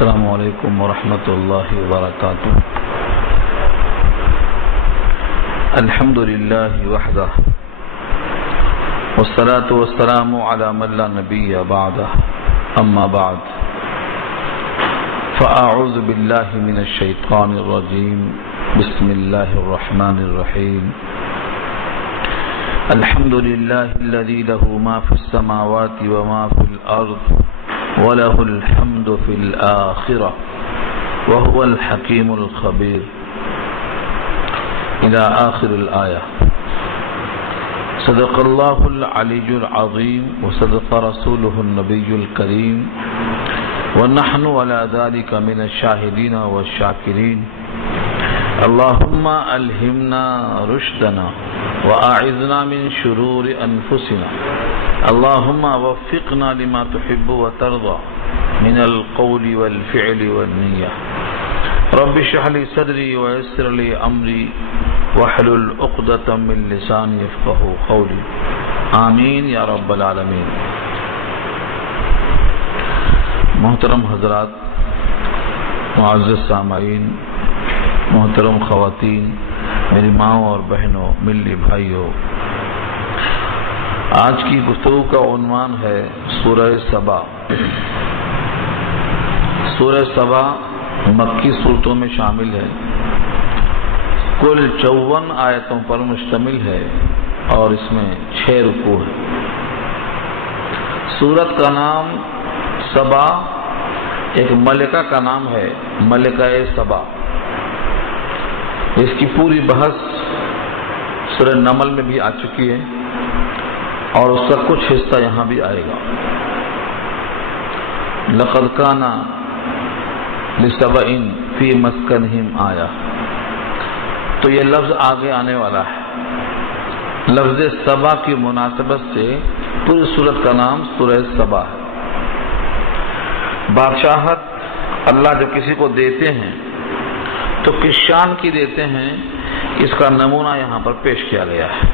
السلام علیکم ورحمۃ اللہ وبرکاتہ. الحمد للہ وحدہ والصلاة والسلام علی من لا نبی بعدہ اما بعد فاعوذ باللہ من الشیطان الرجیم. بسم اللہ الرحمن الرحیم. الحمد للہ الذی لہ ما فی السماوات وما فی الارض وَلَهُ الْحَمْدُ فِي الْآخِرَةِ وَهُوَ الْحَكِيمُ الْخَبِيرُ إلى آخر الآية. صدق الله العلي العظيم وصدق رسوله النبي الكريم ونحن على ذلك من الشاهدين والشاكرين. اللهم ألهمنا رشدنا وأعذنا من شرور أنفسنا. اللهم وفقنا لما تحب وترضى من القول والفعل والنية. رب اشرح لي صدري ويسر لي أمري واحلل عقدة من لساني يفقهوا قولي. آمین یا رب العالمین. محترم حضرات، معزز سامعین، محترم خواتین، میری ماں اور بہنوں، ملی بھائیوں، آج کی گفتگو کا عنوان ہے سورہ سبا. سورہ سبا مکی صورتوں میں شامل ہے. کل 54 آیتوں پر مشتمل ہے اور اس میں 6 رکوع ہے. سورت کا نام سبا ایک ملکہ کا نام ہے، ملکہ سبا. اس کی پوری بحث سورہ نمل میں بھی آ چکی ہے اور اس کا کچھ حصہ یہاں بھی آئے گا. لقد کان لسبأ فی مسکنہم آیہ، تو یہ لفظ آگے آنے والا ہے. لفظ سبا کی مناسبت سے پوری سورت کا نام سورہ سبا ہے. بادشاہت اللہ جو کسی کو دیتے ہیں تو کس شان کی دیتے ہیں، اس کا نمونہ یہاں پر پیش کیا گیا ہے.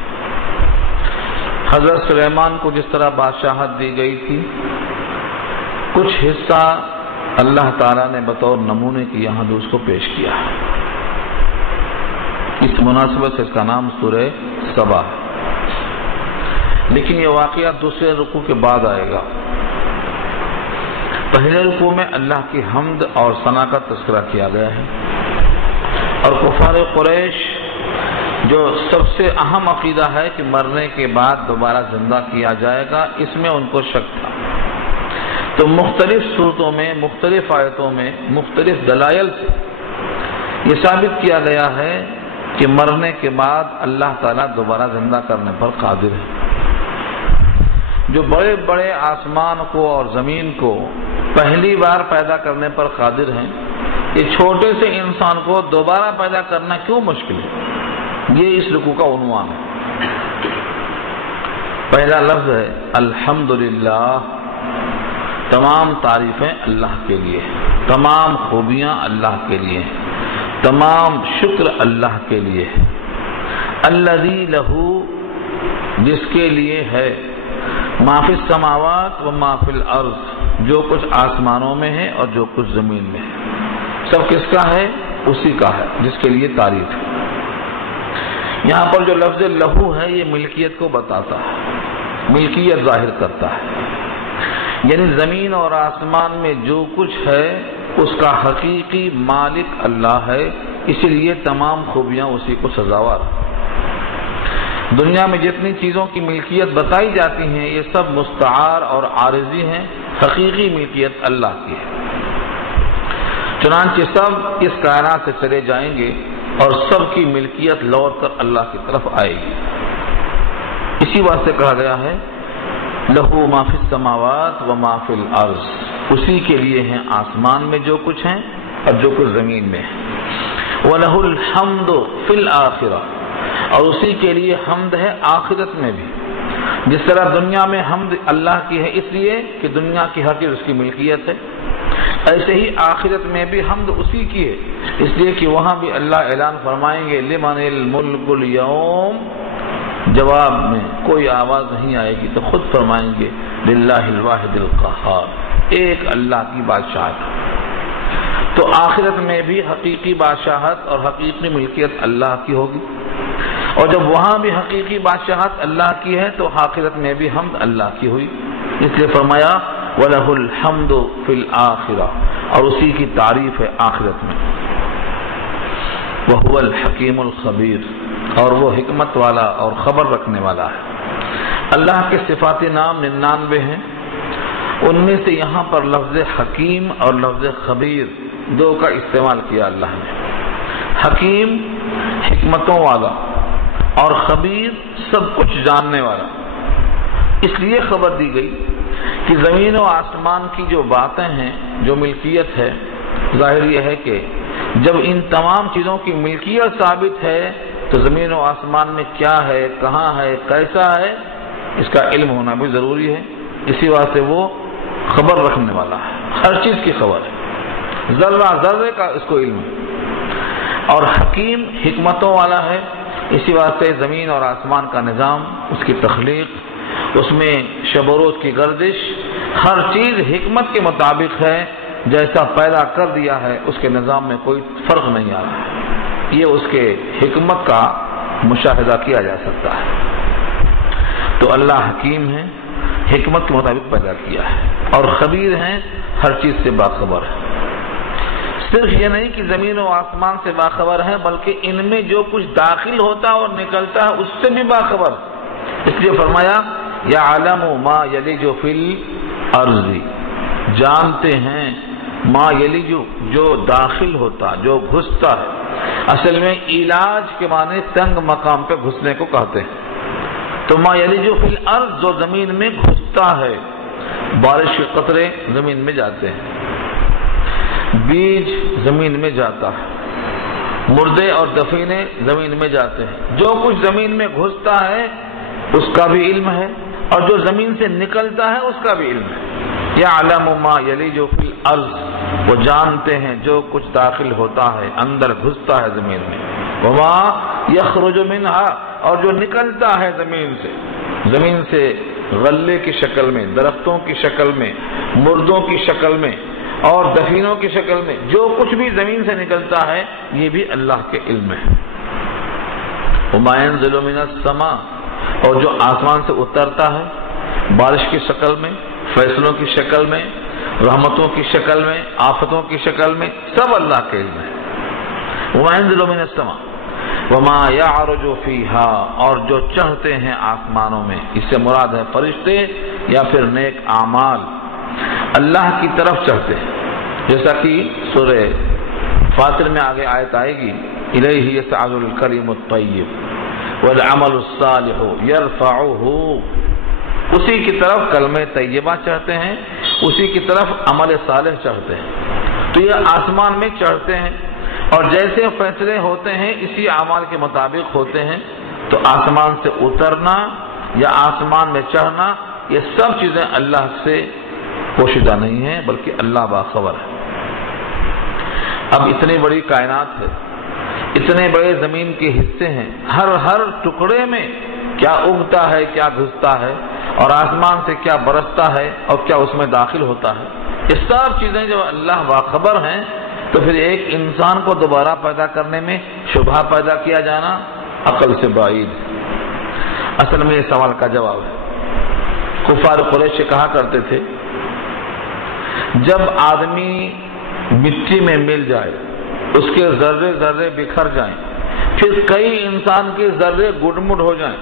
حضرت سلیمان کو جس طرح بادشاہت دی گئی تھی، کچھ حصہ اللہ تعالیٰ نے بطور نمونے کی یہاں بھی اس کو پیش کیا ہے. اس مناسبت سے اس کا نام سورہ سبا ہے. لیکن یہ واقعہ دوسرے رکوع کے بعد آئے گا. پہلے رکوع میں اللہ کی حمد اور ثنا کا تذکرہ کیا گیا ہے، اور کفار قریش جو سب سے اہم عقیدہ ہے کہ مرنے کے بعد دوبارہ زندہ کیا جائے گا، اس میں ان کو شک تھا. تو مختلف صورتوں میں، مختلف آیتوں میں، مختلف دلائل سے یہ ثابت کیا گیا ہے کہ مرنے کے بعد اللہ تعالیٰ دوبارہ زندہ کرنے پر قادر ہے. جو بڑے بڑے آسمان کو اور زمین کو پہلی بار پیدا کرنے پر قادر ہیں، یہ چھوٹے سے انسان کو دوبارہ پیدا کرنا کیوں مشکل ہے؟ یہ اس رکوع کا عنوان ہے. پہلا لفظ ہے الحمدللہ. تمام تعریفیں اللہ کے لیے، تمام خوبیاں اللہ کے لیے، تمام شکر اللہ کے لیے. الذی لہ، جس کے لیے ہے ما فی السماوات و ما فی الارض، جو کچھ آسمانوں میں ہے اور جو کچھ زمین میں ہے. سب کس کا ہے؟ اسی کا ہے جس کے لیے تعریف ہے. یہاں پر جو لفظ لہو ہے یہ ملکیت کو بتاتا ہے، ملکیت ظاہر کرتا ہے. یعنی زمین اور آسمان میں جو کچھ ہے اس کا حقیقی مالک اللہ ہے، اسی لیے تمام خوبیاں اسی کو سزاوار. دنیا میں جتنی چیزوں کی ملکیت بتائی جاتی ہیں یہ سب مستعار اور عارضی ہیں، حقیقی ملکیت اللہ کی ہے. چنانچہ سب اس کائنات سے چلے جائیں گے اور سب کی ملکیت لوٹ کر اللہ کی طرف آئے گی. اسی واسطے کہا گیا ہے لہو ما فی السماوات و ما فی الارض، اسی کے لیے ہیں آسمان میں جو کچھ ہیں اور جو کچھ زمین میں ہے. وَلَهُ الْحَمْدُ فِي الْآخِرَةِ، اور اسی کے لیے حمد ہے آخرت میں بھی. جس طرح دنیا میں حمد اللہ کی ہے اس لیے کہ دنیا کی ہر چیز اس کی ملکیت ہے، ایسے ہی آخرت میں بھی حمد اسی کی ہے، اس لیے کہ وہاں بھی اللہ اعلان فرمائیں گے لمن الملک اليوم. جواب میں کوئی آواز نہیں آئے گی تو خود فرمائیں گے للہ الواحد القہار، ایک اللہ کی بادشاہت. تو آخرت میں بھی حقیقی بادشاہت اور حقیقی ملکیت اللہ کی ہوگی، اور جب وہاں بھی حقیقی بادشاہت اللہ کی ہے تو آخرت میں بھی حمد اللہ کی ہوئی، اس لیے فرمایا وَلَهُ الْحَمْدُ فِي الْآخِرَةِ، اور اسی کی تعریف ہے آخرت میں۔ وَهُوَ الْحَكِيمُ الْخَبِيرُ، اور وہ حکمت والا اور خبر رکھنے والا ہے۔ اللہ کے صفات نام 99 ہیں، ان میں سے یہاں پر لفظ حکیم اور لفظ خبیر دو کا استعمال کیا اللہ نے۔ حکیم حکمتوں والا اور خبیر سب کچھ جاننے والا، اس لیے خبر دی گئی کہ زمین و آسمان کی جو باتیں ہیں، جو ملکیت ہے، ظاہر یہ ہے کہ جب ان تمام چیزوں کی ملکیت ثابت ہے تو زمین و آسمان میں کیا ہے، کہاں ہے، کیسا ہے، اس کا علم ہونا بھی ضروری ہے۔ اسی واسطے وہ خبر رکھنے والا ہے، ہر چیز کی خبر ہے، ذرہ ذرے کا اس کو علم ہے۔ اور حکیم حکمتوں والا ہے، اسی واسطے زمین اور آسمان کا نظام، اس کی تخلیق، اس میں شب و روز کی گردش، ہر چیز حکمت کے مطابق ہے، جیسا پیدا کر دیا ہے اس کے نظام میں کوئی فرق نہیں آ رہا ہے، یہ اس کے حکمت کا مشاہدہ کیا جا سکتا ہے۔ تو اللہ حکیم ہے، حکمت کے مطابق پیدا کیا ہے، اور خبیر ہیں، ہر چیز سے باخبر ہے۔ صرف یہ نہیں کہ زمین و آسمان سے باخبر ہے، بلکہ ان میں جو کچھ داخل ہوتا اور نکلتا ہے اس سے بھی باخبر، اس لیے فرمایا یعلم ما یلج فی الارض، جانتے ہیں ما یلج، جو داخل ہوتا، جو گھستا ہے۔ اصل میں علاج کے معنی تنگ مقام پہ گھسنے کو کہتے ہیں۔ تو ما یلج فی الارض، جو زمین میں گھستا ہے، بارش کے قطرے زمین میں جاتے ہیں، بیج زمین میں جاتا ہے، مردے اور دفینے زمین میں جاتے ہیں، جو کچھ زمین میں گھستا ہے اس کا بھی علم ہے، اور جو زمین سے نکلتا ہے اس کا بھی علم ہے۔ یعلم ما یلج فی الارض، وہ جانتے ہیں جو کچھ داخل ہوتا ہے، اندر گھستا ہے زمین میں، وما یخرج منہا، اور جو نکلتا ہے زمین سے غلے کی شکل میں، درختوں کی شکل میں، مردوں کی شکل میں اور دفینوں کی شکل میں، جو کچھ بھی زمین سے نکلتا ہے یہ بھی اللہ کے علم میں ہے۔ وما ينزل من السماء، اور جو آسمان سے اترتا ہے بارش کی شکل میں، فیصلوں کی شکل میں، رحمتوں کی شکل میں، آفتوں کی شکل میں، سب اللہ کے علم ہے۔ وما ينزل من السماء وما يعرج فيها، اور جو چڑھتے ہیں آسمانوں میں، اس سے مراد ہے فرشتے یا پھر نیک اعمال، اللہ کی طرف چڑھتے ہیں، جیسا کہ سورہ فاطر میں آگے آیت آئے گی الیہ یصعد الکلم الطیب والعمل الصالح یرفعہ، اسی کی طرف کلمہ طیبہ چڑھتے ہیں، اسی کی طرف عمل صالح چڑھتے ہیں۔ تو یہ آسمان میں چڑھتے ہیں، اور جیسے فیصلے ہوتے ہیں اسی اعمال کے مطابق ہوتے ہیں۔ تو آسمان سے اترنا یا آسمان میں چڑھنا، یہ سب چیزیں اللہ سے پوشیدہ نہیں ہیں، بلکہ اللہ باخبر ہے۔ اب اتنی بڑی کائنات ہے، اتنے بڑے زمین کے حصے ہیں، ہر ٹکڑے میں کیا اگتا ہے، کیا گھستا ہے، اور آسمان سے کیا برستا ہے اور کیا اس میں داخل ہوتا ہے، یہ سب چیزیں جو اللہ باخبر ہیں، تو پھر ایک انسان کو دوبارہ پیدا کرنے میں شبہ پیدا کیا جانا عقل سے بعید۔ اصل میں یہ سوال کا جواب ہے۔ کفار قریش کہا کرتے تھے جب آدمی مٹی میں مل جائے، اس کے ذرے ذرے بکھر جائیں، پھر کئی انسان کے ذرے گڈ مڈ ہو جائیں،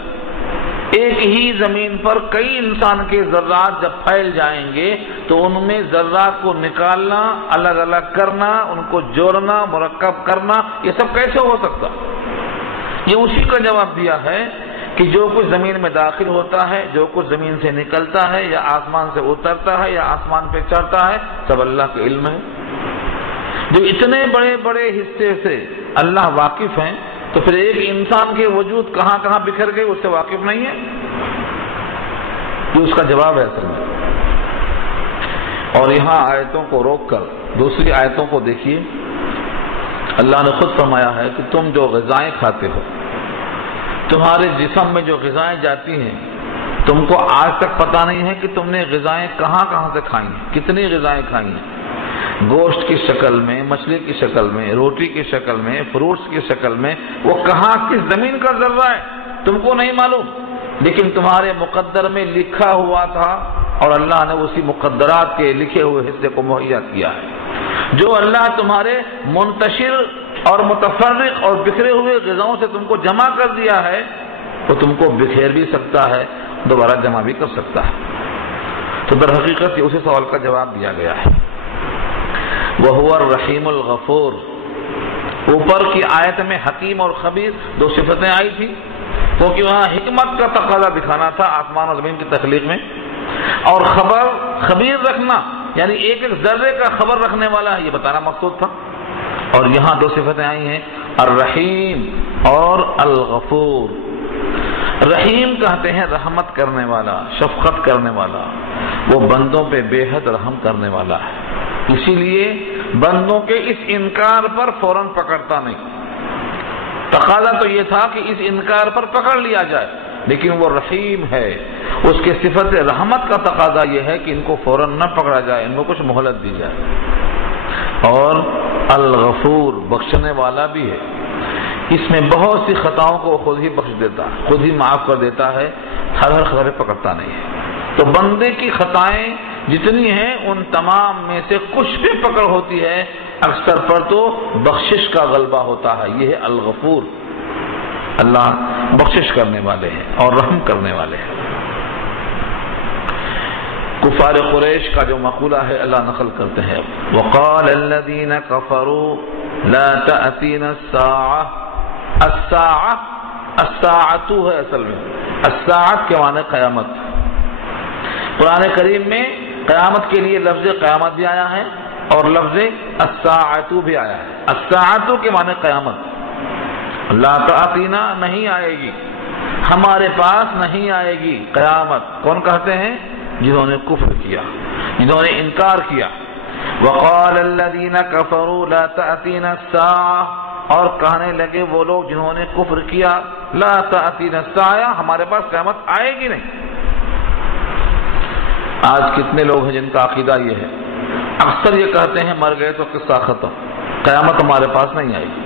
ایک ہی زمین پر کئی انسان کے ذرات جب پھیل جائیں گے تو ان میں ذرات کو نکالنا، الگ الگ کرنا، ان کو جوڑنا، مرکب کرنا، یہ سب کیسے ہو سکتا؟ یہ اسی کا جواب دیا ہے کہ جو کچھ زمین میں داخل ہوتا ہے، جو کچھ زمین سے نکلتا ہے یا آسمان سے اترتا ہے یا آسمان پہ چڑھتا ہے، سب اللہ کے علم ہے۔ جو اتنے بڑے بڑے حصے سے اللہ واقف ہیں، تو پھر ایک انسان کے وجود کہاں کہاں بکھر گئے اس سے واقف نہیں ہے؟ یہ اس کا جواب ہے اصل میں۔ اور یہاں آیتوں کو روک کر دوسری آیتوں کو دیکھیے، اللہ نے خود فرمایا ہے کہ تم جو غذائیں کھاتے ہو، تمہارے جسم میں جو غذائیں جاتی ہیں، تم کو آج تک پتہ نہیں ہے کہ تم نے غذائیں کہاں کہاں سے کھائی ہیں، کتنی غذائیں کھائی ہیں۔ گوشت کی شکل میں، مچھلی کی شکل میں، روٹی کی شکل میں، فروٹس کی شکل میں، وہ کہاں کس زمین کا ذرہ ہے تم کو نہیں معلوم، لیکن تمہارے مقدر میں لکھا ہوا تھا اور اللہ نے اسی مقدرات کے لکھے ہوئے حصے کو مہیا کیا ہے۔ جو اللہ تمہارے منتشر اور متفرق اور بکھرے ہوئے غذاؤں سے تم کو جمع کر دیا ہے، وہ تم کو بکھیر بھی سکتا ہے، دوبارہ جمع بھی کر سکتا ہے۔ تو در حقیقت اسی سوال کا جواب دیا گیا ہے۔ وَهُوَ الرَّحِيمُ الْغَفُورُ، اوپر کی آیت میں حکیم اور خبیر دو صفتیں آئی تھی، کیونکہ وہاں حکمت کا تقاضا دکھانا تھا آسمان اور زمین کی تخلیق میں، اور خبیر رکھنا یعنی ایک ایک ذرے کا خبر رکھنے والا ہے، یہ بتانا مقصود تھا۔ اور یہاں دو صفتیں آئی ہیں، الرحیم اور الغفور۔ رحیم کہتے ہیں رحمت کرنے والا، شفقت کرنے والا، وہ بندوں پہ بے حد رحم کرنے والا ہے، اسی لیے بندوں کے اس انکار پر فوراً پکڑتا نہیں۔ تقاضا تو یہ تھا کہ اس انکار پر پکڑ لیا جائے، لیکن وہ رحیم ہے، اس کے صفت رحمت کا تقاضا یہ ہے کہ ان کو فوراً نہ پکڑا جائے، ان کو کچھ مہلت دی جائے۔ اور الغفور بخشنے والا بھی ہے، اس میں بہت سی خطاؤں کو خود ہی بخش دیتا ہے، خود ہی معاف کر دیتا ہے، ہر خطا پہ پکڑتا نہیں ہے۔ تو بندے کی خطائیں جتنی ہیں ان تمام میں سے کچھ بھی پکڑ ہوتی ہے، اکثر پر تو بخشش کا غلبہ ہوتا ہے۔ یہ ہے الغفور، اللہ بخشش کرنے والے ہیں اور رحم کرنے والے ہیں۔ کفار قریش کا جو مقولہ ہے اللہ نقل کرتے ہیں، وقال الذين كفروا لا تأتينا الساعة، الساعة ہے اصل میں، الساعة کے معنی قیامت۔ قرآن کریم میں قیامت کے لیے لفظ قیامت بھی آیا ہے اور لفظ الساعة بھی آیا ہے۔ الساعة کے معنی قیامت، لا تأتینا نہیں آئے گی، ہمارے پاس نہیں آئے گی قیامت۔ کون کہتے ہیں؟ جنہوں نے کفر کیا، جنہوں نے انکار کیا۔ وقال الذين كفروا لا تأتينا الساعة، اور کہنے لگے وہ لوگ جنہوں نے کفر کیا، لا تأتينا الساعة، ہمارے پاس قیامت آئے گی نہیں۔ آج کتنے لوگ ہیں جن کا عقیدہ یہ ہے، اکثر یہ کہتے ہیں مر گئے تو قصہ ختم، قیامت ہمارے پاس نہیں آئے گی۔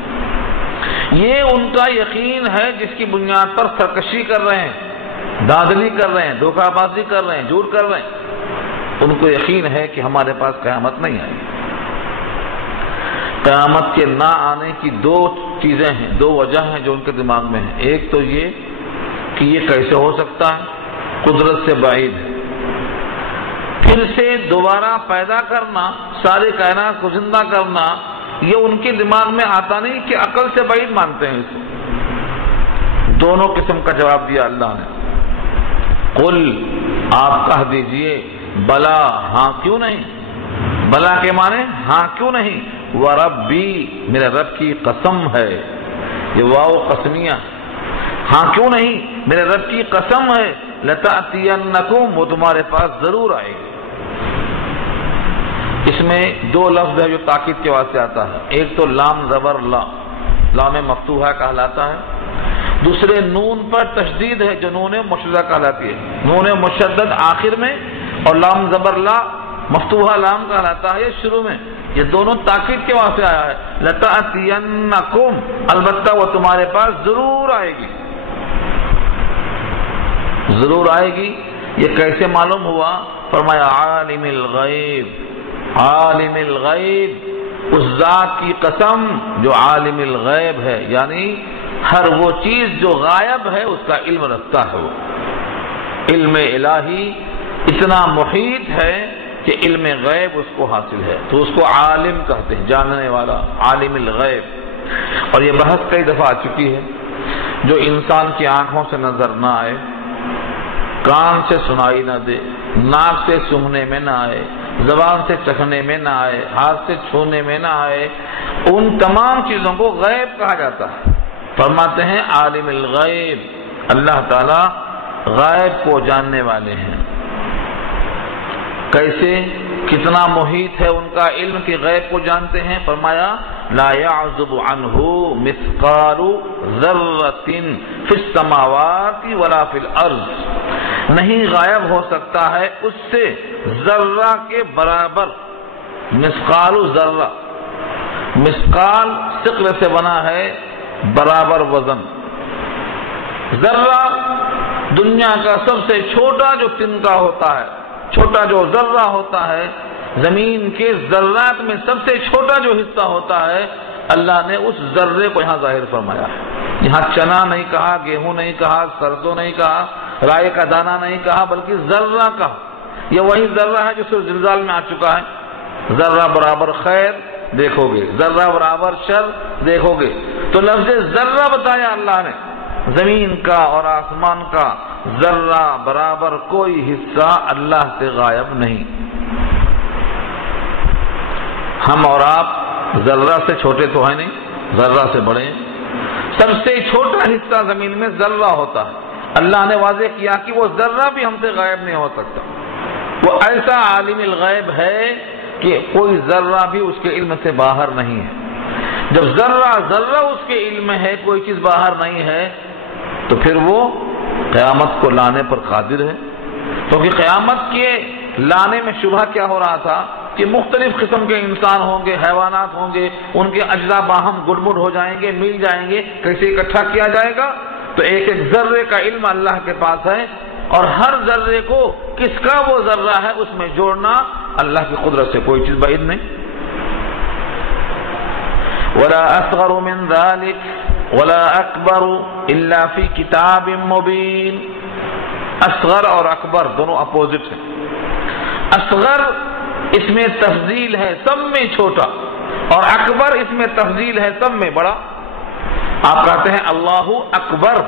یہ ان کا یقین ہے جس کی بنیاد پر سرکشی کر رہے ہیں، دھاندلی کر رہے ہیں، دھوکہ بازی کر رہے ہیں، جھوٹ کر رہے ہیں۔ ان کو یقین ہے کہ ہمارے پاس قیامت نہیں آئے گی۔ قیامت کے نہ آنے کی دو چیزیں ہیں، دو وجہ ہیں جو ان کے دماغ میں ہیں۔ ایک تو یہ کہ یہ کیسے ہو سکتا ہے، قدرت سے بعید ہے۔ پھر سے دوبارہ پیدا کرنا، ساری کائنات کو زندہ کرنا، یہ ان کے دماغ میں آتا نہیں کہ عقل سے بعید مانتے ہیں اسے۔ دونوں قسم کا جواب دیا اللہ نے۔ قل، آپ کہہ دیجئے، بلا، ہاں کیوں نہیں، بلا کے معنی ہاں کیوں نہیں، وربی، میرے رب کی قسم ہے، یہ واو قسمیہ، ہاں کیوں نہیں، میرے رب کی قسم ہے، لتأتینکم، وہ تمہارے پاس ضرور آئے گی۔ اس میں دو لفظ ہے جو تاکید کے واسطے آتا ہے، ایک تو لام زبر لا، لام مفتوحہ کہلاتا ہے، دوسرے نون پر تشدید ہے جو نون مشددہ کہلاتی ہے، نون مشدد آخر میں اور لام زبر لا مفتوحہ لام کہلاتا ہے یہ شروع میں، یہ دونوں تاکید کے واسطے آیا ہے۔ لتأتینکم، البتہ وہ تمہارے پاس ضرور آئے گی، ضرور آئے گی۔ یہ کیسے معلوم ہوا؟ فرمایا عالم الغیب، عالم الغیب، اس ذات کی قسم جو عالم الغیب ہے، یعنی ہر وہ چیز جو غائب ہے اس کا علم رکھتا ہے۔ وہ علم الہی اتنا محیط ہے کہ علم غیب اس کو حاصل ہے، تو اس کو عالم کہتے ہیں، جاننے والا، عالم الغیب۔ اور یہ بحث کئی دفعہ آ چکی ہے، جو انسان کی آنکھوں سے نظر نہ آئے، کان سے سنائی نہ دے، ناک سے سونگھنے میں نہ آئے، زبان سے چکھنے میں نہ آئے، ہاتھ سے چھونے میں نہ آئے، ان تمام چیزوں کو غیب کہا جاتا ہے۔ فرماتے ہیں عالم الغیب، اللہ تعالی غیب کو جاننے والے ہیں۔ کیسے، کتنا محیط ہے ان کا علم کہ غیب کو جانتے ہیں؟ فرمایا لا يعزب عنہ مثقال ذرۃ فی السماوات ولا فی الارض، نہیں غائب ہو سکتا ہے اس سے ذرہ کے برابر مسقال ذرہ، مسقال ثقل سے بنا ہے برابر وزن. ذرہ دنیا کا سب سے چھوٹا جو تنکا ہوتا ہے، چھوٹا جو ذرہ ہوتا ہے، زمین کے ذرات میں سب سے چھوٹا جو حصہ ہوتا ہے، اللہ نے اس ذرے کو یہاں ظاہر فرمایا ہے. یہاں چنا نہیں کہا، گیہوں نہیں کہا، سرسوں نہیں کہا، رائے کا دانہ نہیں کہا، بلکہ ذرہ کہا. یہ وہی ذرہ ہے جو سورۃ زلزال میں آ چکا ہے. ذرہ برابر خیر دیکھو گے، ذرہ برابر شر دیکھو گے. تو لفظ ذرہ بتایا اللہ نے، زمین کا اور آسمان کا ذرہ برابر کوئی حصہ اللہ سے غائب نہیں. ہم اور آپ ذرہ سے چھوٹے تو ہیں نہیں، ذرہ سے بڑے ہیں. سب سے چھوٹا حصہ زمین میں ذرہ ہوتا ہے. اللہ نے واضح کیا کہ وہ ذرہ بھی ہم سے غائب نہیں ہو سکتا. وہ ایسا عالم الغیب ہے کہ کوئی ذرہ بھی اس کے علم سے باہر نہیں ہے. جب ذرہ ذرہ اس کے علم ہے، کوئی چیز باہر نہیں ہے، تو پھر وہ قیامت کو لانے پر قادر ہے. کیونکہ قیامت کے لانے میں شبہ کیا ہو رہا تھا کہ مختلف قسم کے انسان ہوں گے، حیوانات ہوں گے، ان کے اجزاء باہم گڈ مڈ ہو جائیں گے، مل جائیں گے، کیسے اکٹھا کیا جائے گا؟ تو ایک ایک ذرے کا علم اللہ کے پاس ہے، اور ہر ذرے کو کس کا وہ ذرہ ہے اس میں جوڑنا اللہ کی قدرت سے کوئی چیز بعید نہیں. ولا اصغر من ذلك ولا اکبر الا فی کتاب مبین. اصغر اور اکبر دونوں اپوزٹ ہیں. اصغر اس میں تفضیل ہے، سب میں چھوٹا، اور اکبر اس میں تفضیل ہے، سب میں بڑا. آپ کہتے ہیں اللہ اکبر،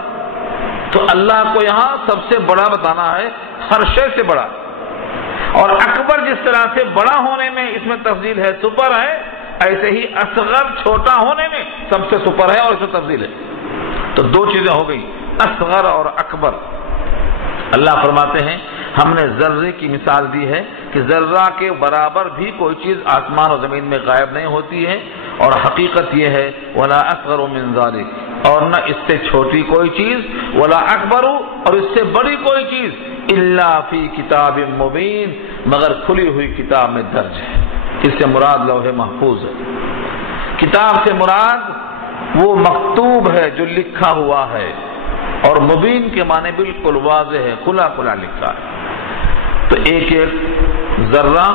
تو اللہ کو یہاں سب سے بڑا بتانا ہے، ہر شے سے بڑا. اور اکبر جس طرح سے بڑا ہونے میں اس میں تفضیل ہے، سپر ہے، ایسے ہی اصغر چھوٹا ہونے میں سب سے سپر ہے اور اس میں تفضیل ہے. تو دو چیزیں ہو گئی، اصغر اور اکبر. اللہ فرماتے ہیں ہم نے ذرے کی مثال دی ہے کہ ذرہ کے برابر بھی کوئی چیز آسمان اور زمین میں غائب نہیں ہوتی ہے. اور حقیقت یہ ہے ولا اصغر من ذلک، اور نہ اس سے چھوٹی کوئی چیز، ولا اکبر، اور اس سے بڑی کوئی چیز، الا فی کتاب مبین، مگر کھلی ہوئی کتاب میں درج ہے. اس سے مراد لوح محفوظ ہے. کتاب سے مراد وہ مکتوب ہے جو لکھا ہوا ہے، اور مبین کے معنی بالکل واضح ہے، کھلا کھلا لکھا ہے. تو ایک ایک ذرہ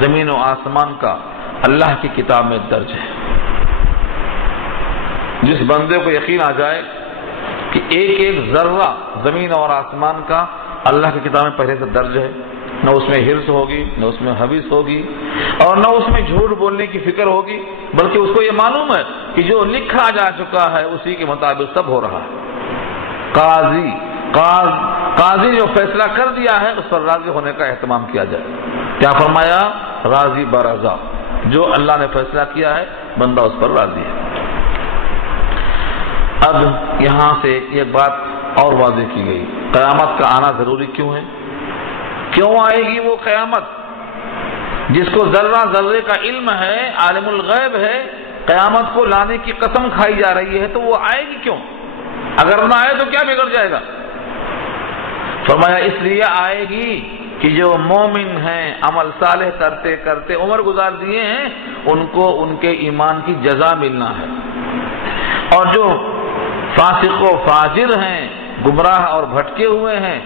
زمین و آسمان کا اللہ کی کتاب میں درج ہے. جس بندے کو یقین آ جائے کہ ایک ایک ذرہ زمین اور آسمان کا اللہ کی کتاب میں پہلے سے درج ہے، نہ اس میں حرص ہوگی، نہ اس میں حوث ہوگی، اور نہ اس میں جھوٹ بولنے کی فکر ہوگی، بلکہ اس کو یہ معلوم ہے کہ جو لکھا جا چکا ہے اسی کے مطابق سب ہو رہا ہے. قاضی جو فیصلہ کر دیا ہے اس پر راضی ہونے کا اہتمام کیا جائے. کیا فرمایا؟ راضی برضا، جو اللہ نے فیصلہ کیا ہے بندہ اس پر راضی ہے. اب یہاں سے ایک بات اور واضح کی گئی، قیامت کا آنا ضروری کیوں ہے؟ کیوں آئے گی وہ قیامت جس کو ذرہ ذرے کا علم ہے، عالم الغیب ہے، قیامت کو لانے کی قسم کھائی جا رہی ہے، تو وہ آئے گی کیوں؟ اگر نہ آئے تو کیا بگڑ جائے گا؟ فرمایا اس لیے آئے گی کہ جو مومن ہیں، عمل صالح کرتے کرتے عمر گزار دیے ہیں، ان کو ان کے ایمان کی جزا ملنا ہے. اور جو فاسق و فاجر ہیں، گمراہ اور بھٹکے ہوئے ہیں،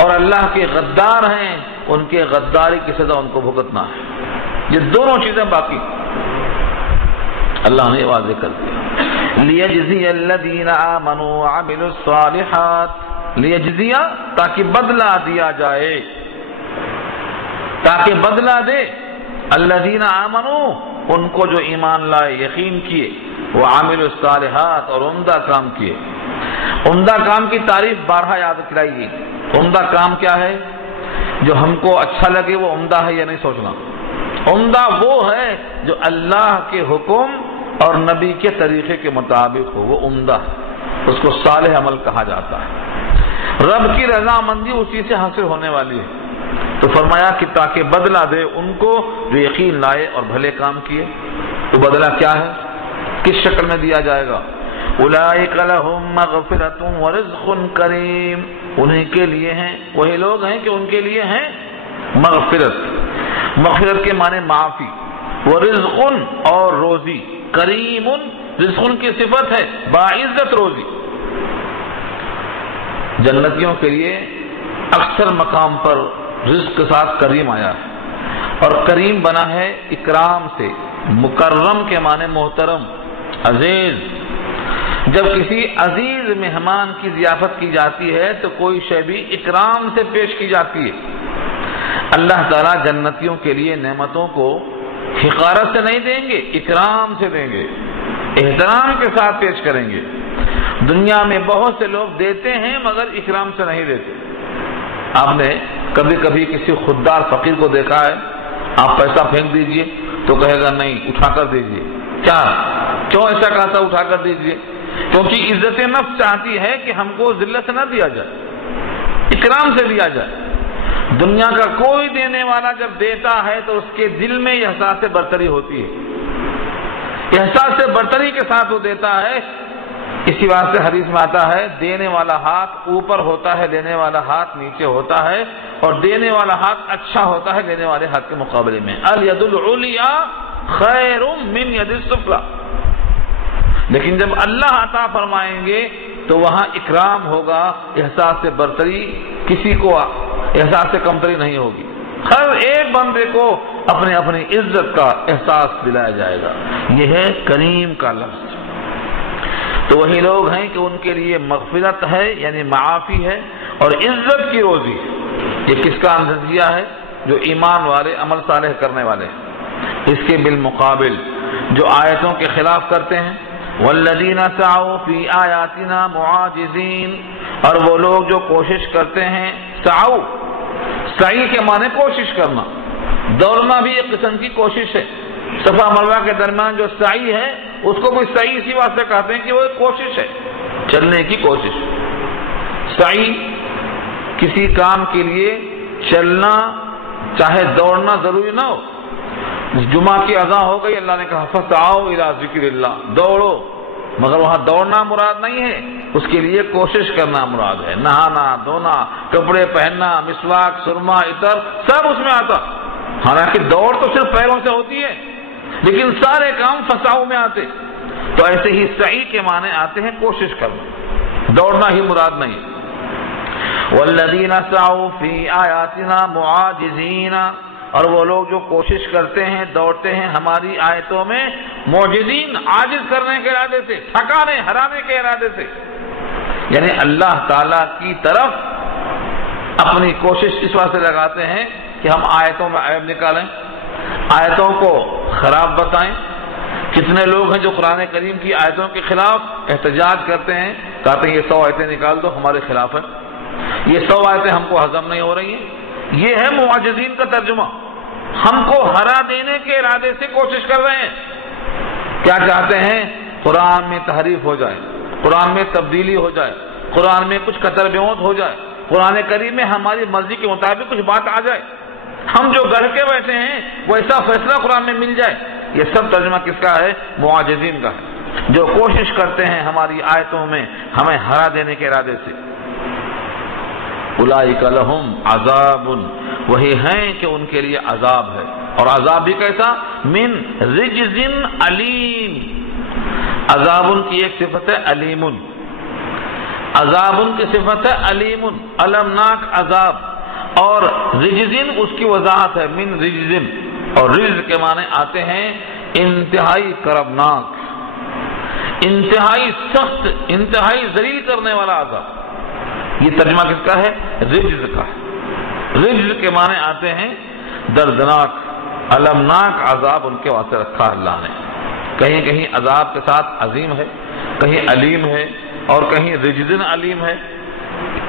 اور اللہ کے غدار ہیں، ان کے غداری کی سزا ان کو بھگتنا ہے. یہ دونوں چیزیں باقی اللہ نے واضح کر دیا. لیجزی الذین آمنوا وعملوا الصالحات، لیجزی تاکہ بدلہ دیا جائے، تاکہ بدلہ دے الذین آمنوا ان کو جو ایمان لائے، یقین کیے، وعملوا الصالحات اور عمدہ کام کیے. عمدہ کام کی تعریف بارہا یاد کرائی گئی. عمدہ کام کیا ہے؟ جو ہم کو اچھا لگے وہ عمدہ ہے یا نہیں سوچنا. عمدہ وہ ہے جو اللہ کے حکم اور نبی کے طریقے کے مطابق ہو، وہ عمدہ ہے، اس کو صالح عمل کہا جاتا ہے. رب کی رضامندی اسی سے حاصل ہونے والی ہے. تو فرمایا کہ تاکہ بدلہ دے ان کو جو یقین لائے اور بھلے کام کیے. تو بدلہ کیا ہے، کس شکل میں دیا جائے گا؟ اولئک لہم مغفرۃ ورزق کریم، انہیں کے لیے ہیں، وہی لوگ ہیں کہ ان کے لیے ہیں مغفرت. مغفرت کے معنی معافی، ورزق اور روزی، کریم رزق کی صفت ہے، باعزت روزی۔ جنتیوں کے لیے اکثر مقام پر رزق کے ساتھ کریم آیا ہے، اور کریم بنا ہے اکرام سے، مکرم کے معنی محترم، عزیز۔ جب کسی عزیز مہمان کی ضیافت کی جاتی ہے تو کوئی شے بھی اکرام سے پیش کی جاتی ہے۔ اللہ تعالیٰ جنتیوں کے لیے نعمتوں کو حقارت سے نہیں دیں گے، اکرام سے دیں گے، احترام کے ساتھ پیش کریں گے۔ دنیا میں بہت سے لوگ دیتے ہیں مگر اکرام سے نہیں دیتے۔ آپ نے کبھی کبھی کسی خوددار فقیر کو دیکھا ہے؟ آپ پیسہ پھینک دیجئے تو کہے گا نہیں، اٹھا کر دیجئے۔ کیوں ایسا کہا تھا اٹھا کر دیجئے؟ کیونکہ عزت نفس چاہتی ہے کہ ہم کو ذلت سے نہ دیا جائے، اکرام سے دیا جائے۔ دنیا کا کوئی دینے والا جب دیتا ہے تو اس کے دل میں احساس برتری ہوتی ہے، احساس برتری کے ساتھ وہ دیتا ہے۔ اسی واسطے حدیث میں آتا ہے دینے والا ہاتھ اوپر ہوتا ہے، دینے والا ہاتھ نیچے ہوتا ہے، اور دینے والا ہاتھ اچھا ہوتا ہے دینے والے ہاتھ کے مقابلے میں۔ الید العلیٰ خیر من ید السفلی۔ لیکن جب اللہ عطا فرمائیں گے تو وہاں اکرام ہوگا، احساس سے برتری، کسی کو احساس سے کمتری نہیں ہوگی۔ ہر ایک بندے کو اپنے اپنی عزت کا احساس دلایا جائے گا۔ یہ ہے کریم کا لفظ۔ تو وہی لوگ ہیں کہ ان کے لیے مغفرت ہے، یعنی معافی ہے، اور عزت کی روزی ہے۔ یہ کس کا نتیجہ ہے؟ جو ایمان والے، عمل صالح کرنے والے ہیں۔ اس کے بالمقابل جو آیتوں کے خلاف کرتے ہیں، والذین سعوا فی آیاتنا معاجزین، اور وہ لوگ جو کوشش کرتے ہیں، سعی کے معنی کوشش کرنا، دوڑنا بھی ایک قسم کی کوشش ہے۔ صفا مروہ کے درمیان جو سعی ہے اس کو کوئی سعی اسی واسطے کہتے ہیں کہ وہ ایک کوشش ہے، چلنے کی کوشش۔ سعی کسی کام کے لیے چلنا، چاہے دوڑنا ضروری نہ ہو۔ جمعہ کی اذان ہو گئی، اللہ نے کہا فسعوا الی ذکر اللہ، دوڑو، مگر وہاں دوڑنا مراد نہیں ہے، اس کے لیے کوشش کرنا مراد ہے۔ نہانا، دھونا، کپڑے پہننا، مسواک، سرما، عطر، سب اس میں آتا۔ حالانکہ دوڑ تو صرف پیروں سے ہوتی ہے، لیکن سارے کام فسعوا میں آتے۔ تو ایسے ہی سعی کے معنی آتے ہیں کوشش کرنا، دوڑنا ہی مراد نہیں۔ والذین سعوا فی آیاتنا معاجزین، اور وہ لوگ جو کوشش کرتے ہیں، دوڑتے ہیں ہماری آیتوں میں، معجزین، عاجز کرنے کے ارادے سے، تھکانے، ہرانے کے ارادے سے، یعنی اللہ تعالی کی طرف اپنی کوشش اس واسطے لگاتے ہیں کہ ہم آیتوں میں عیب نکالیں، آیتوں کو خراب بتائیں۔ کتنے لوگ ہیں جو قرآن کریم کی آیتوں کے خلاف احتجاج کرتے ہیں، کہتے ہیں یہ 100 آیتیں نکال دو، ہمارے خلاف ہے، یہ 100 آیتیں ہم کو ہضم نہیں ہو رہی ہیں۔ یہ ہے معجزین کا ترجمہ، ہم کو ہرا دینے کے ارادے سے کوشش کر رہے ہیں۔ کیا چاہتے ہیں؟ قرآن میں تحریف ہو جائے، قرآن میں تبدیلی ہو جائے، قرآن میں کچھ قطر بیوت ہو جائے، قرآن کریم میں ہماری مرضی کے مطابق کچھ بات آ جائے، ہم جو گھر کے بیٹھے ہیں وہ ایسا فیصلہ قرآن میں مل جائے۔ یہ سب ترجمہ کس کا ہے؟ معجزین کا ہے، جو کوشش کرتے ہیں ہماری آیتوں میں ہمیں ہرا دینے کے ارادے سے۔ اولئک لہم عذاب، وہی ہیں کہ ان کے لیے عذاب ہے، اور عذاب بھی کیسا؟ من رجز علیم۔ عذاب کی ایک صفت ہے علیم، عذاب کی صفت ہے علیم، المناک عذاب، اور رجزن اس کی وضاحت ہے من رجزن، اور رجز کے معنی آتے ہیں انتہائی کربناک، انتہائی سخت، انتہائی ذلیل کرنے والا عذاب۔ یہ ترجمہ کس کا ہے؟ رجز کا ہے۔ رجز کے معنی آتے ہیں دردناک، المناک عذاب ان کے واسطے رکھا اللہ نے۔ کہیں کہیں عذاب کے ساتھ عظیم ہے، کہیں علیم ہے، اور کہیں رجزن علیم ہے۔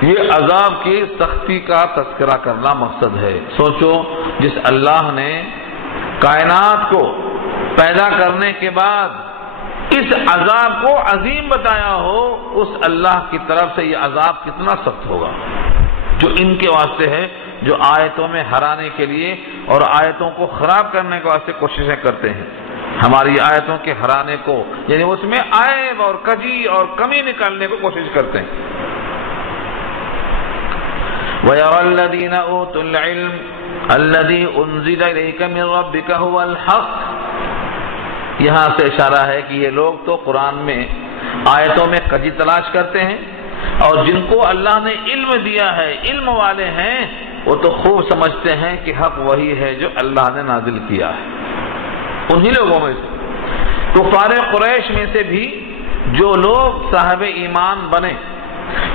یہ عذاب کی سختی کا تذکرہ کرنا مقصد ہے۔ سوچو، جس اللہ نے کائنات کو پیدا کرنے کے بعد اس عذاب کو عظیم بتایا ہو، اس اللہ کی طرف سے یہ عذاب کتنا سخت ہوگا جو ان کے واسطے ہے، جو آیتوں میں ہرانے کے لیے اور آیتوں کو خراب کرنے کے واسطے کوششیں کرتے ہیں، ہماری آیتوں کے ہرانے کو، یعنی اس میں عیب اور کجی اور کمی نکالنے کو کوشش کرتے ہیں۔ وَيَرَى الَّذِينَ أُوتُوا الْعِلْمَ الَّذِي أُنزِلَ إِلَيْكَ مِن رَّبِّكَ هُوَ الْحَقُّ یہاں سے اشارہ ہے کہ یہ لوگ تو قرآن میں آیتوں میں کجی تلاش کرتے ہیں، اور جن کو اللہ نے علم دیا ہے، علم والے ہیں، وہ تو خوب سمجھتے ہیں کہ حق وہی ہے جو اللہ نے نازل کیا ہے۔ انہی لوگوں میں سے کفار قریش میں سے بھی جو لوگ صاحب ایمان بنے،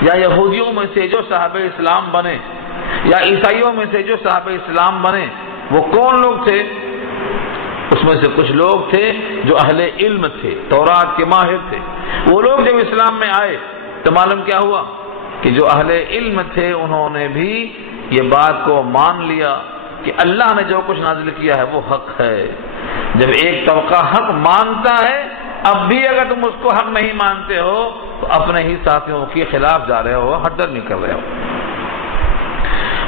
یا یہودیوں میں سے جو صاحب اسلام بنے، یا عیسائیوں میں سے جو صاحب اسلام بنے، وہ کون لوگ تھے؟ اس میں سے کچھ لوگ تھے جو اہل علم تھے، تورات کے ماہر تھے۔ وہ لوگ جب اسلام میں آئے تو معلوم کیا ہوا کہ جو اہل علم تھے انہوں نے بھی یہ بات کو مان لیا کہ اللہ نے جو کچھ نازل کیا ہے وہ حق ہے۔ جب ایک طبقہ حق مانتا ہے، اب بھی اگر تم اس کو حق نہیں مانتے ہو تو اپنے ہی ساتھیوں کے خلاف جا رہے ہو، حد نہیں کر رہے ہو۔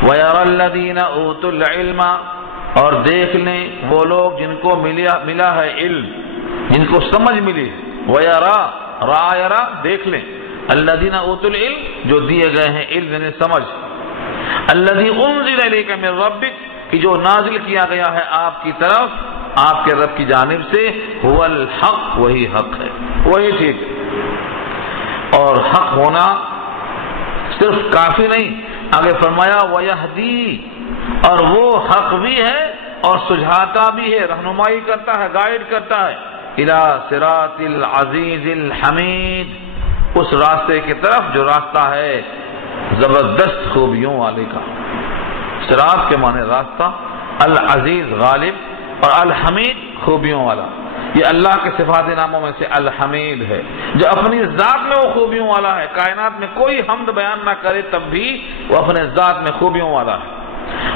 وَيَرَى الَّذِينَ أُوتُوا الْعِلْمَ، اور دیکھ لیں وہ لوگ جن کو ملا ہے علم، جن کو سمجھ ملی۔ وَيَرَى، را یرا، دیکھ لیں، الَّذِينَ أُوتُوا الْعِلْمَ، جو دیے گئے ہیں علم یعنی سمجھ، الَّذِي أُنزِلَ إِلَيْكَ مِن رَبِّكَ، کہ جو نازل کیا گیا ہے آپ کی طرف، آپ کے رب کی جانب سے، هو الحق، وہی حق ہے، وہی ٹھیک ہے۔ اور حق ہونا صرف کافی نہیں، آگے فرمایا وَيَهْدِي، اور وہ حق بھی ہے اور سجھاتا بھی ہے، رہنمائی کرتا ہے، گائیڈ کرتا ہے، إِلَى صِرَاطِ الْعَزِيزِ الْحَمِيدِ، اس راستے کی طرف جو راستہ ہے زبردست خوبیوں والے کا۔ صراط کے معنی راستہ، العزیز غالب، اور الحمید خوبیوں والا۔ یہ اللہ کے صفات ناموں میں سے الحمید ہے، جو اپنی ذات میں وہ خوبیوں والا ہے، کائنات میں کوئی حمد بیان نہ کرے تب بھی وہ اپنے ذات میں خوبیوں والا ہے۔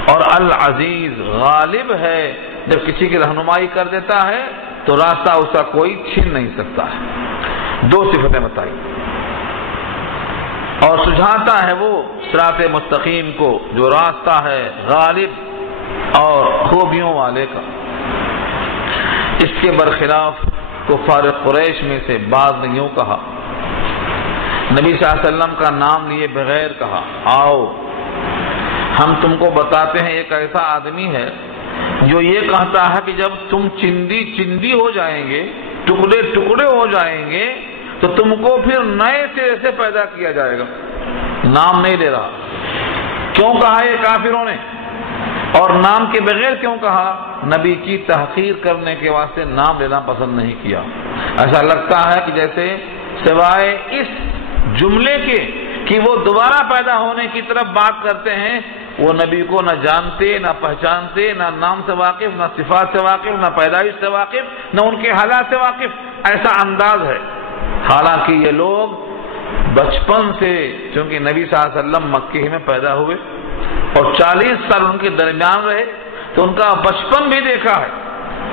اور العزیز غالب ہے، جب کسی کی رہنمائی کر دیتا ہے تو راستہ اس کا کوئی چھین نہیں سکتا ہے۔ دو صفتیں بتائی۔ اور سجھاتا ہے وہ صراط مستقیم کو، جو راستہ ہے غالب اور خوبیوں والے کا۔ اس کے برخلاف کفار قریش میں سے بعض نے یوں کہا، نبی صلی اللہ علیہ وسلم کا نام لیے بغیر کہا، آؤ ہم تم کو بتاتے ہیں ایک ایسا آدمی ہے جو یہ کہتا ہے کہ جب تم چندی ہو جائیں گے، ٹکڑے ٹکڑے ہو جائیں گے، تو تم کو پھر نئے سرے سے پیدا کیا جائے گا۔ نام نہیں لے رہا۔ کیوں کہا یہ کافروں نے؟ اور نام کے بغیر کیوں کہا؟ نبی کی تحقیر کرنے کے واسطے نام لینا پسند نہیں کیا۔ ایسا لگتا ہے کہ جیسے سوائے اس جملے کے کہ وہ دوبارہ پیدا ہونے کی طرف بات کرتے ہیں، وہ نبی کو نہ جانتے، نہ پہچانتے، نہ نام سے واقف، نہ صفات سے واقف، نہ پیدائش سے واقف، نہ ان کے حالات سے واقف۔ ایسا انداز ہے۔ حالانکہ یہ لوگ بچپن سے، چونکہ نبی صلی اللہ علیہ وسلم مکے میں پیدا ہوئے اور 40 سال ان کے درمیان رہے، تو ان کا بچپن بھی دیکھا ہے،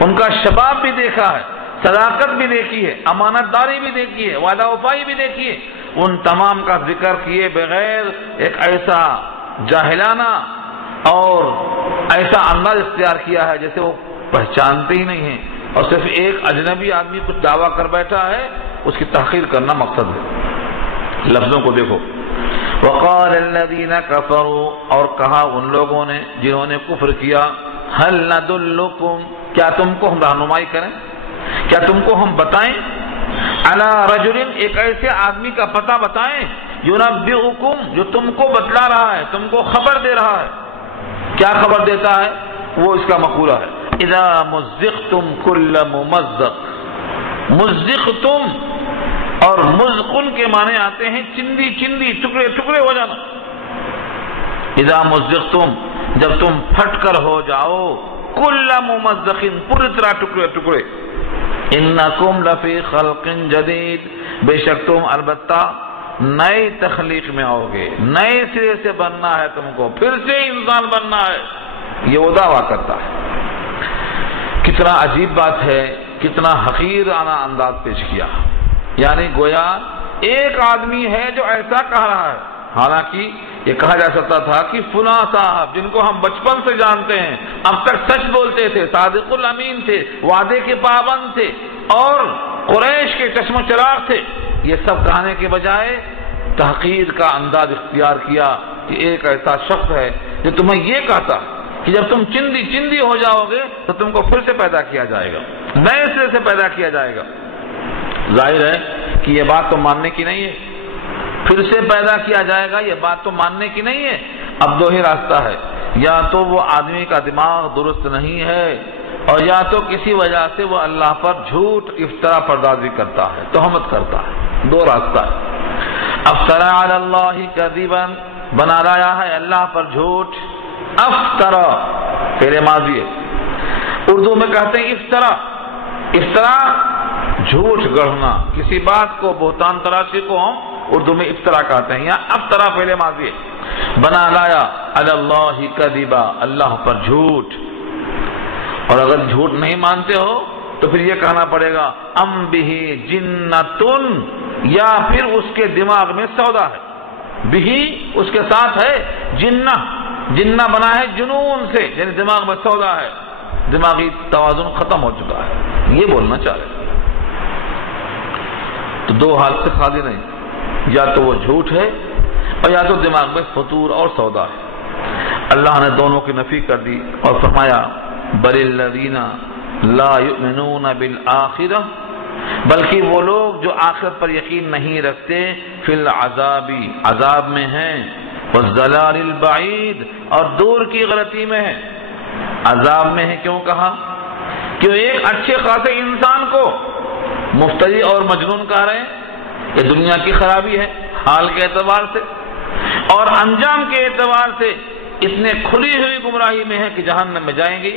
ان کا شباب بھی دیکھا ہے، صداقت بھی دیکھی ہے، امانت داری بھی دیکھی ہے، وعدہ وفائی بھی دیکھی ہے۔ ان تمام کا ذکر کیے بغیر ایک ایسا جاہلانہ اور ایسا انداز اختیار کیا ہے جیسے وہ پہچانتے ہی نہیں ہیں، اور صرف ایک اجنبی آدمی کچھ دعویٰ کر بیٹھا ہے، اس کی تحقیر کرنا مقصد ہے۔ لفظوں کو دیکھو، وقال الذین کفروا، اور کہا ان لوگوں نے جنہوں نے کفر کیا، هل ندلکم، کیا تم کو ہم رہنمائی کریں، کیا تم کو ہم بتائیں، علی رجل، ایک ایسے آدمی کا پتہ بتائیں، ینبئکم، جو تم کو بتلا رہا ہے، تم کو خبر دے رہا ہے۔ کیا خبر دیتا ہے؟ وہ اس کا مقولہ ہے، اذا مزقتم کل ممزق، مزقتم، اور مزقن کے معنی آتے ہیں چندی چندی، ٹکڑے ٹکڑے ہو جانا۔ اذا مزقتم، جب تم پھٹ کر ہو جاؤ، کل ممزقن، پوری طرح ٹکڑے ٹکڑے، انکم لفی خلق جدید، بے شک تم البتہ نئی تخلیق میں آؤ گے، نئے سرے سے بننا ہے تم کو، پھر سے انسان بننا ہے، یہ وہ دعویٰ کرتا ہے۔ کتنا عجیب بات ہے، کتنا حقیرانہ انداز پیش کیا، یعنی گویا ایک آدمی ہے جو ایسا کہہ رہا ہے۔ حالانکہ یہ کہا جا سکتا تھا کہ فلاں صاحب جن کو ہم بچپن سے جانتے ہیں، اب تک سچ بولتے تھے، صادق الامین تھے، وعدے کے پابند تھے، اور قریش کے چشم و چراغ تھے، یہ سب کہنے کے بجائے تحقیر کا انداز اختیار کیا کہ ایک ایسا شخص ہے جو تمہیں یہ کہتا کہ جب تم چندی ہو جاؤ گے تو تم کو پھر سے پیدا کیا جائے گا، نئے سرے سے پیدا کیا جائے گا۔ ظاہر ہے کہ یہ بات تو ماننے کی نہیں ہے، پھر سے پیدا کیا جائے گا، یہ بات تو ماننے کی نہیں ہے۔ اب دو ہی راستہ ہے، یا تو وہ آدمی کا دماغ درست نہیں ہے، اور یا تو کسی وجہ سے وہ اللہ پر جھوٹ افترا پردازی کرتا ہے، تہمت کرتا ہے۔ دو راستہ ہے۔ افترا علی اللہ کذبا، بنا لایا ہے اللہ پر جھوٹ۔ افترا فعل ماضی ہے، اردو میں کہتے ہیں افترا۔ افترا جھوٹ گڑھنا، کسی بات کو بہتان تراشی کو ہم اردو میں افترا کہتے ہیں، یا افترا فعل ماضی ہے، بنا لایا علی اللہ کذبا، اللہ پر جھوٹ۔ اور اگر جھوٹ نہیں مانتے ہو تو پھر یہ کہنا پڑے گا ام بہ جنتن، یا پھر اس کے دماغ میں سودا ہے، بہی اس کے ساتھ ہے جنہ، جنہ بنا ہے جنون سے، یعنی دماغ میں سودا ہے، دماغی توازن ختم ہو چکا ہے، یہ بولنا چاہ رہے۔ تو دو حال سے خالی نہیں، یا تو وہ جھوٹ ہے اور یا تو دماغ میں فطور اور سودا ہے۔ اللہ نے دونوں کی نفی کر دی اور فرمایا بل الذین لا یؤمنون بالآخرہ، بلکہ وہ لوگ جو آخرت پر یقین نہیں رکھتے، فی العذاب، عذاب میں ہیں، والضلال البعید، اور دور کی غلطی میں ہے۔ عذاب میں ہے کیوں کہا؟ کہ ایک اچھے خاصے انسان کو مفتری اور مجنون کہہ رہے ہیں، یہ دنیا کی خرابی ہے حال کے اعتبار سے، اور انجام کے اعتبار سے اتنے کھلی ہوئی گمراہی میں ہے کہ جہنم میں جائیں گے۔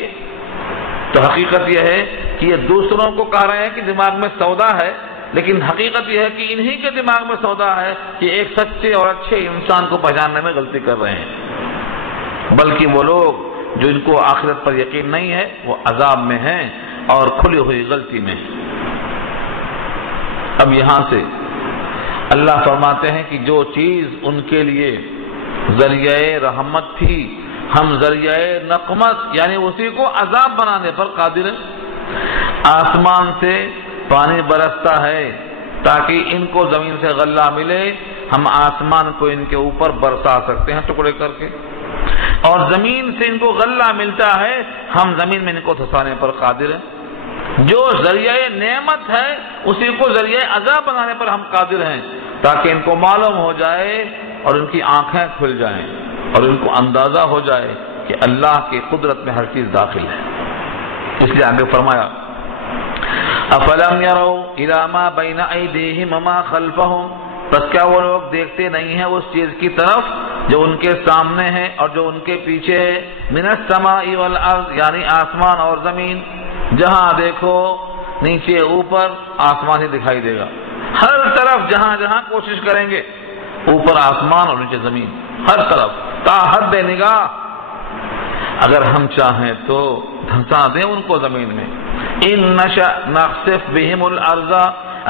تو حقیقت یہ ہے کہ یہ دوسروں کو کہہ رہے ہیں کہ دماغ میں سودا ہے، لیکن حقیقت یہ ہے کہ انہی کے دماغ میں سودا ہے کہ ایک سچے اور اچھے انسان کو پہچاننے میں غلطی کر رہے ہیں۔ بلکہ وہ لوگ جو ان کو آخرت پر یقین نہیں ہے وہ عذاب میں ہیں اور کھلی ہوئی غلطی میں۔ اب یہاں سے اللہ فرماتے ہیں کہ جو چیز ان کے لیے ذریعہ رحمت تھی، ہم ذریعہ نقمت یعنی اسی کو عذاب بنانے پر قادر ہیں۔ آسمان سے پانی برستا ہے تاکہ ان کو زمین سے غلہ ملے، ہم آسمان کو ان کے اوپر برسا سکتے ہیں ٹکڑے کر کے، اور زمین سے ان کو غلہ ملتا ہے، ہم زمین میں ان کو دھسانے پر قادر ہیں۔ جو ذریعہ نعمت ہے اسی کو ذریعہ عذاب بنانے پر ہم قادر ہیں، تاکہ ان کو معلوم ہو جائے اور ان کی آنکھیں کھل جائیں اور ان کو اندازہ ہو جائے کہ اللہ کی قدرت میں ہر چیز داخل ہے۔ اس لیے آگے فرمایا افلم یروا الی ما بین ایدیہم وما خلفہم، بس کیا وہ لوگ دیکھتے نہیں ہیں اس چیز کی طرف جو ان کے سامنے ہے اور جو ان کے پیچھے ہے، من السماء والارض یعنی آسمان اور زمین، جہاں دیکھو نیچے اوپر آسمان ہی دکھائی دے گا، ہر طرف جہاں جہاں کوشش کریں گے اوپر آسمان اور نیچے زمین، ہر طرف تا حد نگاہ۔ اگر ہم چاہیں تو دھنسا دیں ان کو زمین میں، ان نشأ نخسف بہم الارض،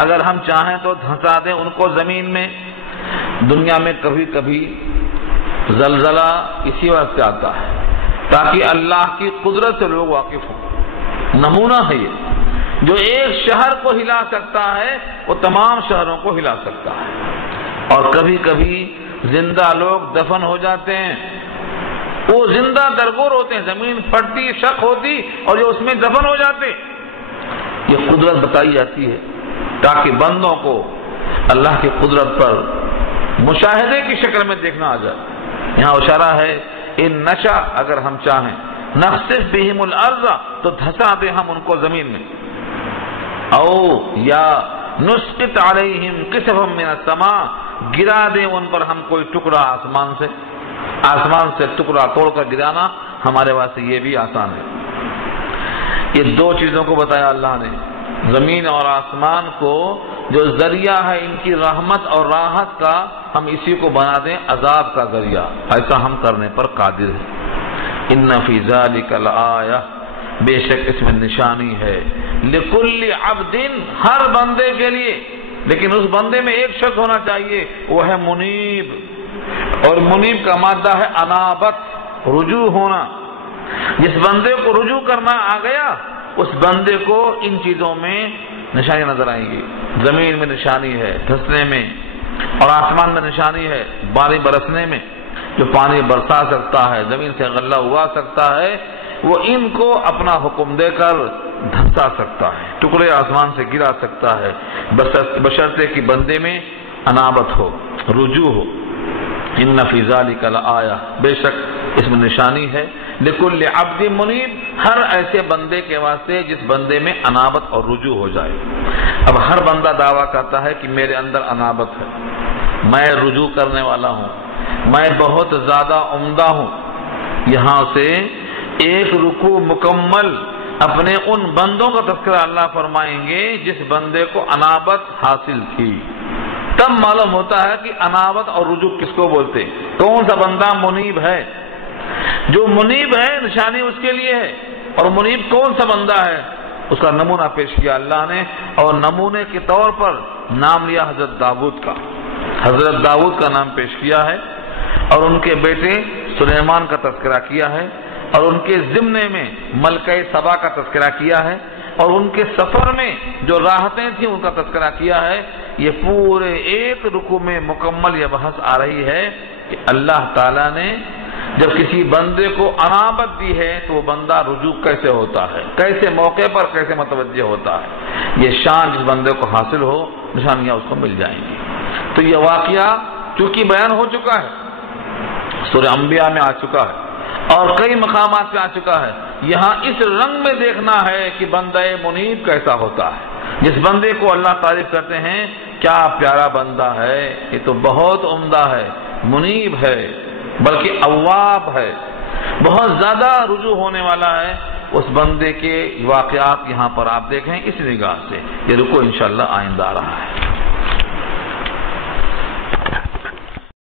اگر ہم چاہیں تو دھنسا دیں ان کو زمین میں۔ دنیا میں کبھی کبھی زلزلہ اسی وجہ سے آتا ہے تاکہ اللہ کی قدرت سے لوگ واقف ہوں۔ نمونہ ہے یہ، جو ایک شہر کو ہلا سکتا ہے وہ تمام شہروں کو ہلا سکتا ہے۔ اور کبھی کبھی زندہ لوگ دفن ہو جاتے ہیں، وہ زندہ درگور ہوتے ہیں، زمین پھٹتی شق ہوتی اور جو اس میں دفن ہو جاتے۔ یہ قدرت بتائی جاتی ہے تاکہ بندوں کو اللہ کی قدرت پر مشاہدے کی شکل میں دیکھنا آ جائے۔ یہاں اشارہ ہے ان نشا، اگر ہم چاہیں، نخسف بہم الارض تو دھسا دیں ہم ان کو زمین میں، او یا نسقط علیہم کسفا من السماء، گرا دیں ان پر ہم کوئی ٹکڑا آسمان سے۔ آسمان سے ٹکڑا توڑ کر گرانا ہمارے واسطے یہ بھی آسان ہے۔ یہ دو چیزوں کو بتایا اللہ نے، زمین اور آسمان کو جو ذریعہ ہے ان کی رحمت اور راحت کا، ہم اسی کو بنا دیں عذاب کا ذریعہ، ایسا ہم کرنے پر قادر ہیں۔ ان فی ذلک لآیہ، بے شک اس میں نشانی ہے، لکل عبد، ہر بندے کے لیے، لیکن اس بندے میں ایک شرط ہونا چاہیے، وہ ہے منیب، اور منیب کا مادہ ہے انابت، رجوع ہونا۔ جس بندے کو رجوع کرنا آ گیا اس بندے کو ان چیزوں میں نشانی نظر آئیں گی۔ زمین میں نشانی ہے دھسنے میں، اور آسمان میں نشانی ہے بارش برسنے میں، جو پانی برسا سکتا ہے، زمین سے غلہ اگا سکتا ہے، وہ ان کو اپنا حکم دے کر دھنسا سکتا ہے، ٹکڑے آسمان سے گرا سکتا ہے، بشرطے کہ بندے میں انابت ہو، رجوع ہو۔ ان فی ذلک لآیہ، بے شک اس میں نشانی ہے، لکل عبد منیب، ہر ایسے بندے کے واسطے جس بندے میں انابت اور رجوع ہو جائے۔ اب ہر بندہ دعویٰ کرتا ہے کہ میرے اندر انابت ہے، میں رجوع کرنے والا ہوں، میں بہت زیادہ عمدہ ہوں۔ یہاں سے ایک رکوع مکمل اپنے ان بندوں کا تذکرہ اللہ فرمائیں گے جس بندے کو انابت حاصل تھی۔ تب معلوم ہوتا ہے کہ انابت اور رجوع کس کو بولتے، کون سا بندہ منیب ہے۔ جو منیب ہے نشانی اس کے لیے ہے، اور منیب کون سا بندہ ہے اس کا نمونہ پیش کیا اللہ نے، اور نمونے کے طور پر نام لیا حضرت داؤد کا، حضرت داؤد کا نام پیش کیا ہے، اور ان کے بیٹے سلیمان کا تذکرہ کیا ہے، اور ان کے ضمن میں ملکہ سبا کا تذکرہ کیا ہے، اور ان کے سفر میں جو راحتیں تھیں ان کا تذکرہ کیا ہے۔ یہ پورے ایک رکوع میں مکمل یہ بحث آ رہی ہے کہ اللہ تعالیٰ نے جب کسی بندے کو انابت دی ہے تو وہ بندہ رجوع کیسے ہوتا ہے، کیسے موقع پر کیسے متوجہ ہوتا ہے۔ یہ شان جس بندے کو حاصل ہو، نشانیاں اس کو مل جائیں گی۔ تو یہ واقعہ چونکہ بیان ہو چکا ہے، سورہ انبیاء میں آ چکا ہے، اور کئی مقامات پہ آ چکا ہے، یہاں اس رنگ میں دیکھنا ہے کہ بندہ منیب کیسا ہوتا ہے۔ جس بندے کو اللہ تعریف کرتے ہیں کیا پیارا بندہ ہے، یہ تو بہت عمدہ ہے، منیب ہے، بلکہ اواب ہے، بہت زیادہ رجوع ہونے والا ہے، اس بندے کے واقعات یہاں پر آپ دیکھیں اس نگاہ سے۔ یہ رکوع انشاءاللہ آئندہ آ رہا ہے۔